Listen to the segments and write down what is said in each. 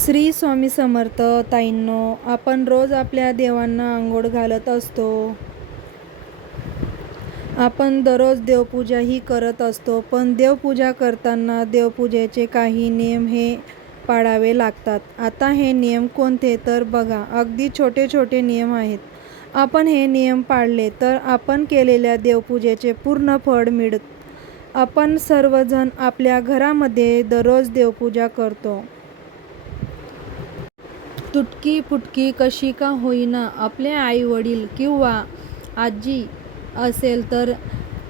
श्री स्वामी समर्थ ताईंनो आपण रोज आपल्या देवांना आंघोळ घालत असतो. आपण दररोज देवपूजाही करत असतो पण देवपूजा करताना देवपूजेचे काही नियम हे पाळावे लागतात. आता हे नियम कोणते? तर बघा अगदी छोटे छोटे नियम आहेत. आपण हे नियम पाळले तर आपण केलेल्या देवपूजेचे पूर्ण फळ मिळत. आपण सर्वजण आपल्या घरामध्ये दररोज देवपूजा करतो. तुटकी फुटकी कशी का होईना आपले आई वडील किंवा आजी असेल तर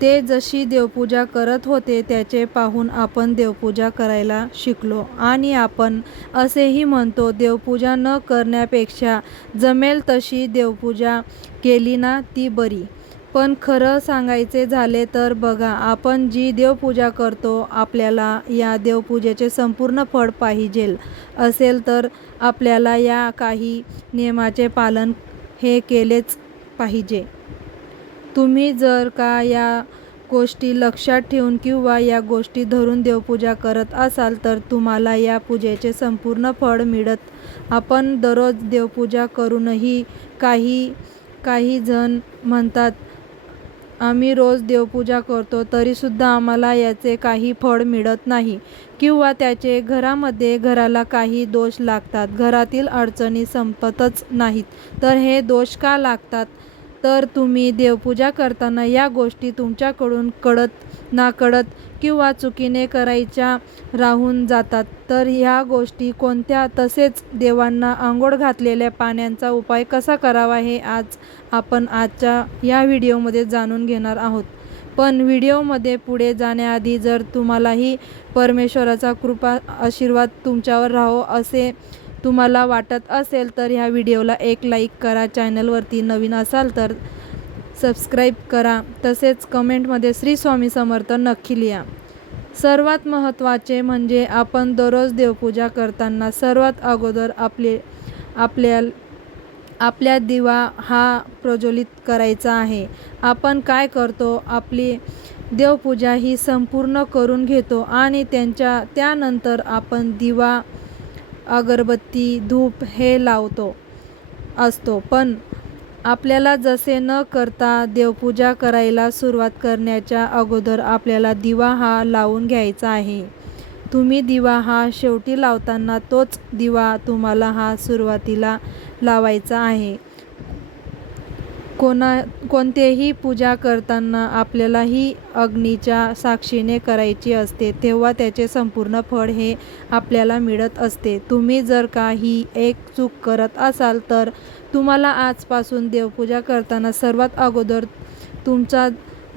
ते जशी देवपूजा करत होते त्याचे पाहून आपण देवपूजा करायला शिकलो. आणि आपण असेही म्हणतो देवपूजा न करण्यापेक्षा जमेल तशी देवपूजा केली ना ती बरी. पण खरं सांगायचे झाले तर बघा आपण जी देवपूजा करतो आपल्याला या देवपूजेचे संपूर्ण फळ पाहिजेल असेल तर आपल्याला या काही नियमाचे पालन हे केलेच पाहिजे. तुम्ही जर का या गोष्टी लक्षात ठेवून किंवा या गोष्टी धरून देवपूजा करत असाल तर तुम्हाला या पूजेचे संपूर्ण फळ मिळत. आपण दररोज देवपूजा करूनही काही काही जण म्हणतात आम्ही रोज देवपूजा करतो तरीसुद्धा आम्हाला याचे काही फळ मिळत नाही किंवा त्याचे घरामध्ये घराला काही दोष लागतात. घरातील अडचणी संपतच नाहीत. तर हे दोष का लागतात? तर तुम्ही देवपूजा करताना या गोष्टी तुमच्याकडून कळत नाकळत किंवा चुकीने करायच्या राहून जातात. तर ह्या गोष्टी कोणत्या? तसेच देवांना आंघोळ घातलेल्या पाण्याचा उपाय कसा करावा हे आज आपण आजच्या या व्हिडिओमध्ये जाणून घेणार आहोत. पण व्हिडिओमध्ये पुढे जाण्याआधी जर तुम्हालाही परमेश्वराचा कृपा आशीर्वाद तुमच्यावर राहो असे तुम्हाला वाटत असेल तर ह्या व्हिडिओला एक लाईक करा चॅनलवरती नवीन असाल तर सबस्क्राईब करा. तसेच कमेंटमध्ये श्री स्वामी समर्थ नक्की लिहा. सर्वात महत्त्वाचे म्हणजे आपण दररोज देवपूजा करताना सर्वात अगोदर आपले आपल्या आपल्या दिवा हा प्रज्वलित करायचा आहे. आपण काय करतो? आपली देवपूजा ही संपूर्ण करून घेतो आणि त्यांच्या त्यानंतर आपण दिवा अगरबत्ती धूप हे लावतो असतो. पण आपल्याला जसे न करता देवपूजा करायला सुरुवात करण्याच्या अगोदर आपल्याला दिवा हा लावून घ्यायचा आहे. तुम्ही दिवा हा शेवटी लावताना तोच दिवा तुम्हाला हा सुरुवातीला लावायचा आहे. कोणा कोणतेही पूजा करताना आपल्याला ही अग्नीच्या साक्षीने करायची असते तेव्हा त्याचे संपूर्ण फळ हे आपल्याला मिळत असते. तुम्ही जर का ही एक चूक करत असाल तर तुम्हाला आजपासून देवपूजा करताना सर्वात अगोदर तुमचा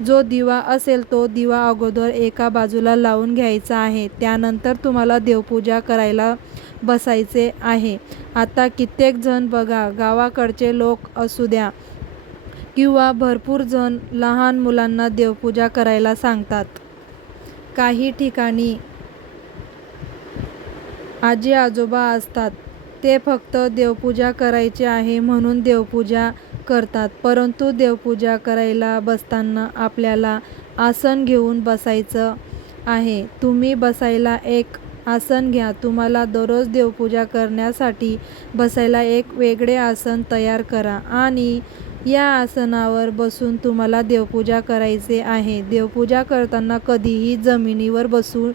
जो दिवा असेल तो दिवा अगोदर एका बाजूला लावून घ्यायचा आहे. त्यानंतर तुम्हाला देवपूजा करायला बसायचे आहे. आता कित्येक जण बघा गावाकडचे लोक असू द्या किंवा भरपूर जण लहान मुलांना देवपूजा करायला सांगतात. काही ठिकाणी आजी आजोबा असतात. ते फक्त देवपूजा करायची आहे म्हणून देवपूजा करतात. परंतु देवपूजा करायला बसताना आपल्याला आसन घेऊन बसायचं आहे. तुम्ही बसायला एक आसन घ्या. तुम्हाला दररोज देवपूजा करण्यासाठी बसायला एक वेगळे आसन तयार करा आणि या आसनावर बसून तुम्हाला देवपूजा करायचे आहे. देवपूजा करताना कधीही जमिनीवर बसून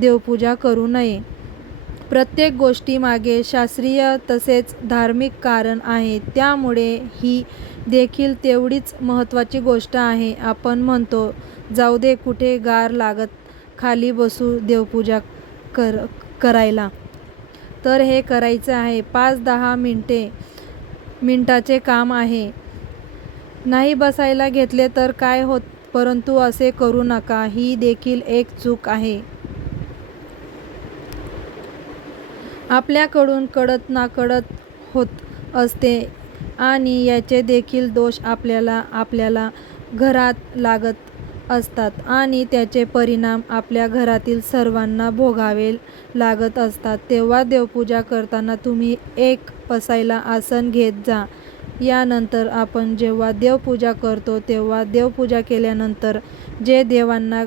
देवपूजा करू नये. प्रत्येक गोष्टीमागे शास्त्रीय तसेच धार्मिक कारण आहे त्यामुळे ही देखील तेवढीच महत्त्वाची गोष्ट आहे. आपण म्हणतो जाऊ दे कुठे गार लागत खाली बसू देवपूजा कर करायला. तर हे करायचं आहे. पाच दहा मिनटे मिनटाचे काम आहे. नाही बसायला घेतले तर काय होत परंतु असे करू नका ही देखील एक चूक आहे. आपल्याकडून कळत ना कळत होत असते आणि याचे देखील दोष आपल्याला आपल्याला घरात लागत असतात आणि त्याचे परिणाम आपल्या घरातील सर्वांना भोगावे लागत असतात. तेव्हा देवपूजा करताना तुम्ही एक बसायला आसन घेत जा. यानंतर आपण जेव्हा देवपूजा करतो तेव्हा देवपूजा केल्यानंतर जे देवांना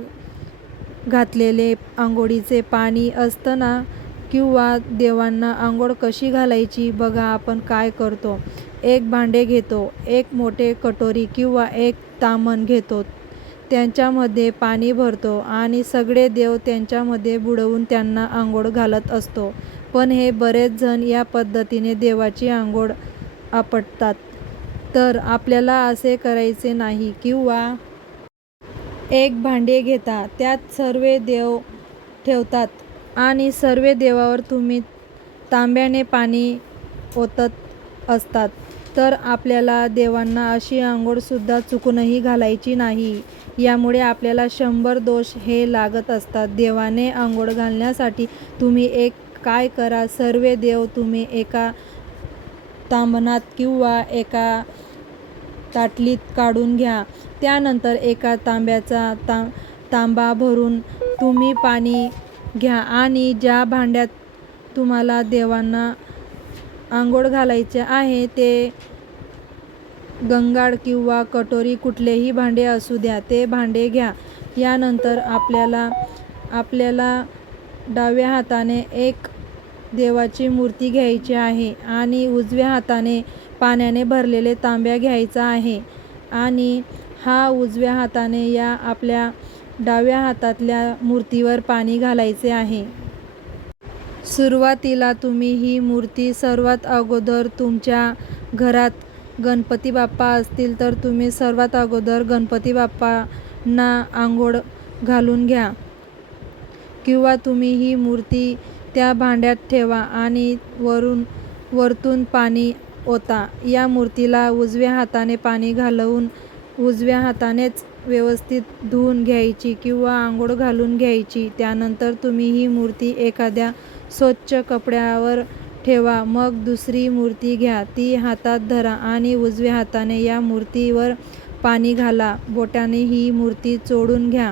घातलेले आंघोळीचे पाणी असताना किंवा देवांना आंघोळ कशी घालायची बघा आपण काय करतो. एक भांडे घेतो एक मोठे कटोरी किंवा एक तामण घेतो त्यांच्यामध्ये पाणी भरतो आणि सगळे देव त्यांच्यामध्ये बुडवून त्यांना आंघोळ घालत असतो. पण हे बरेच जण या पद्धतीने देवाची आंघोळ आपटतात. तर आपल्याला असे करायचे नाही किंवा एक भांडे घेता त्यात सर्व देव ठेवतात आणि सर्व देवावर तुम्ही तांब्याने पाणी ओतत असतात. तर आपल्याला देवांना अशी आंघोळसुद्धा चुकूनही घालायची नाही. यामुळे आपल्याला शंभर दोष हे लागत असतात. देवाने आंघोळ घालण्यासाठी तुम्ही एक काय करा? सर्व देव तुम्ही एका तांबणात किंवा एका ताटलीत काढून घ्या. त्यानंतर एका तांब्याचा ता तांबा भरून तुम्ही पाणी घ्या आणि ज्या भांड्यात तुम्हाला देवांना आंघोळ घालायचे आहे ते गंगाळ किंवा कटोरी कुठलेही भांडे असू द्या ते भांडे घ्या. यानंतर आपल्याला आपल्याला डाव्या हाताने एक देवाची मूर्ती घ्यायची आहे आणि उजव्या हाताने पाण्याने भरलेले तांब्या घ्यायचा आहे. आणि हा उजव्या हाताने या आपल्या डाव्या हातातल्या मूर्तीवर पाणी घालायचे आहे. सुरुवातीला तुम्ही ही मूर्ती सर्वात अगोदर तुमच्या घरात गणपती बाप्पा असतील तर तुम्ही सर्वात अगोदर गणपती बाप्पांना आंघोळ घालून घ्या. किंवा तुम्ही ही मूर्ती त्या भांड्यात ठेवा आणि वरून वरतून पाणी ओता. या मूर्तीला उजव्या हाताने पाणी घालवून उजव्या हातानेच व्यवस्थित धुवून घ्यायची किंवा आंघोळ घालून घ्यायची. त्यानंतर तुम्ही ही मूर्ती एखाद्या स्वच्छ कपड्यावर ठेवा. मग दुसरी मूर्ती घ्या. ती हातात धरा आणि उजव्या हाताने या मूर्तीवर पाणी घाला. बोटाने ही मूर्ती चोडून घ्या.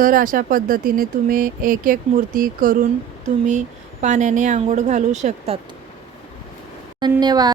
तर अशा पद्धतीने तुम्ही एक एक मूर्ती करून तुम्ही पाण्याने आंघोळ घालू शकतात. धन्यवाद.